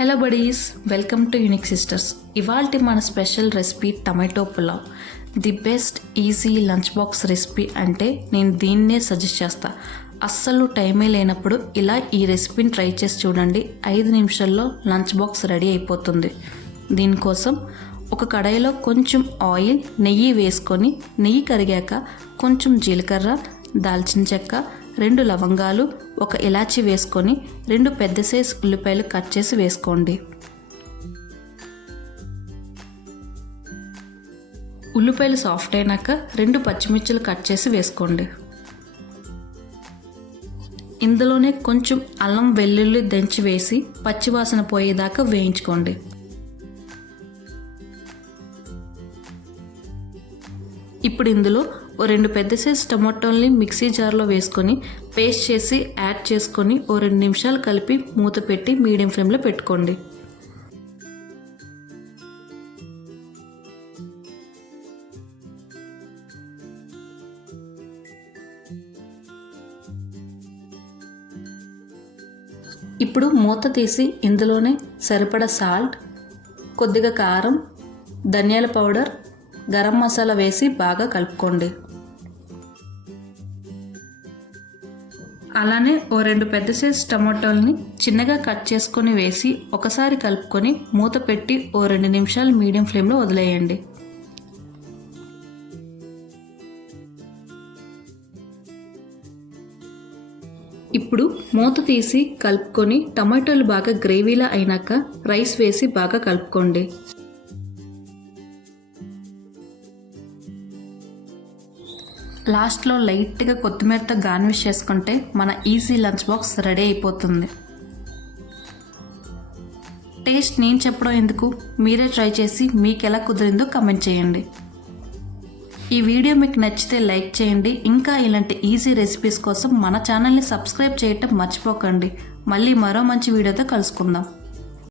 Hello buddies, welcome to unique sisters. ఇవాల్టి మన special recipe tomato pulao. The best easy lunch box recipe అంటే నేను దీన్నే సజెస్ట్ చేస్తా. అస్సలు టైమే లేనప్పుడు ఇలా ఈ రెసిపీని ట్రై చేసి చూడండి. 5 నిమిషాల్లో లంచ్ బాక్స్ రెడీ అయిపోతుంది. దీనికోసం ఒక కడాయిలో కొంచెం ఆయిల్, నెయ్యి వేసుకొని నెయ్యి కరిగాక కొంచెం జీలకర్ర, దాల్చిన చెక్క, 2 లవంగాలు, 1 ఇలాచి వేసుకొని 2 పెద్ద సైజ్ ఉల్లిపాయలు కట్ చేసి వేసుకోండి. ఉల్లిపాయలు సాఫ్ట్ అయినాక 2 పచ్చిమిర్చిలు కట్ చేసి వేసుకోండి. ఇందులోనే కొంచెం అల్లం వెల్లుల్లి దంచి వేసి పచ్చివాసన పోయేదాకా వేయించుకోండి. ఇప్పుడు ఇందులో 2 పెద్ద సైజ్ టమాటోల్ని మిక్సీ జార్లో వేసుకొని పేస్ట్ చేసి యాడ్ చేసుకొని 2 నిమిషాలు కలిపి మూత పెట్టి మీడియం ఫ్లేమ్లో పెట్టుకోండి. ఇప్పుడు మూత తీసి ఇందులోనే సరిపడా సాల్ట్, కొద్దిగా కారం, ధనియాల పౌడర్, గరం మసాలా వేసి బాగా కలుపుకోండి. అలానే 2 పెద్ద సైజ్ టమాటోల్ని చిన్నగా కట్ చేసుకొని వేసి ఒకసారి కలుపుకొని మూత పెట్టి 2 నిమిషాలు మీడియం ఫ్లేమ్లో వదిలేయండి. ఇప్పుడు మూత తీసి కలుపుకొని టమాటోలు బాగా గ్రేవీలా అయినాక రైస్ వేసి బాగా కలుపుకోండి. లాస్ట్లో లైట్గా కొత్తిమీరతో గార్నిష్ చేసుకుంటే మన ఈజీ లంచ్ బాక్స్ రెడీ అయిపోతుంది. టేస్ట్ నేను చెప్పడం ఎందుకు, మీరే ట్రై చేసి మీకు ఎలా కుదిరిందో కమెంట్ చేయండి. ఈ వీడియో మీకు నచ్చితే లైక్ చేయండి. ఇంకా ఇలాంటి ఈజీ రెసిపీస్ కోసం మన ఛానల్ని సబ్స్క్రైబ్ చేయటం మర్చిపోకండి. మళ్ళీ మరో మంచి వీడియోతో కలుసుకుందాం.